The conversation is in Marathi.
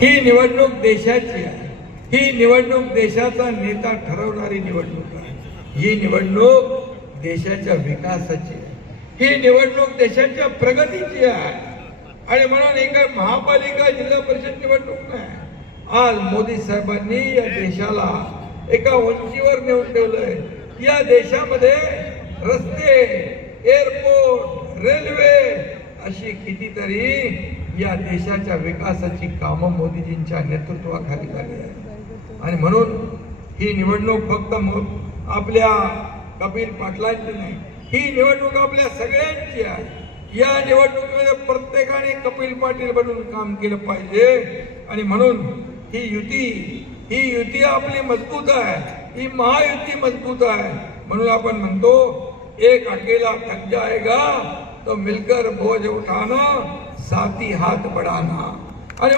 ही निवडणूक देशाची आहे. ही निवडणूक देशाचा नेता ठरवणारी निवडणूक आहे. ही निवडणूक देशाच्या विकासाची आहे. ही निवडणूक देशाच्या प्रगतीची आहे. आणि म्हणून ही काय महापालिका जिल्हा परिषद निवडणूक नाही. आज मोदी साहेबांनी या देशाला एका उंचीवर नेऊन ठेवलंय. या देशामध्ये रस्ते, एअरपोर्ट, रेल्वे अशी कितीतरी या देशाच्या विकासाची कामं मोदीजींच्या नेतृत्वाखाली झाली आहे. आणि म्हणून ही निवडणूक फक्त आपल्या कपिल पाटलांची नाही, ही निवडणूक आपल्या सगळ्यांची आहे. या निवडणुकीमध्ये प्रत्येकाने कपिल पाटील बनून काम केलं पाहिजे. आणि म्हणून ही युती आपली मजबूत आहे. ही महायुती मजबूत आहे. म्हणून आपण म्हणतो, एक अकेला थक जाएगा तो मिलकर बोझ उठाना, साथी हाथ बढ़ाना. आणि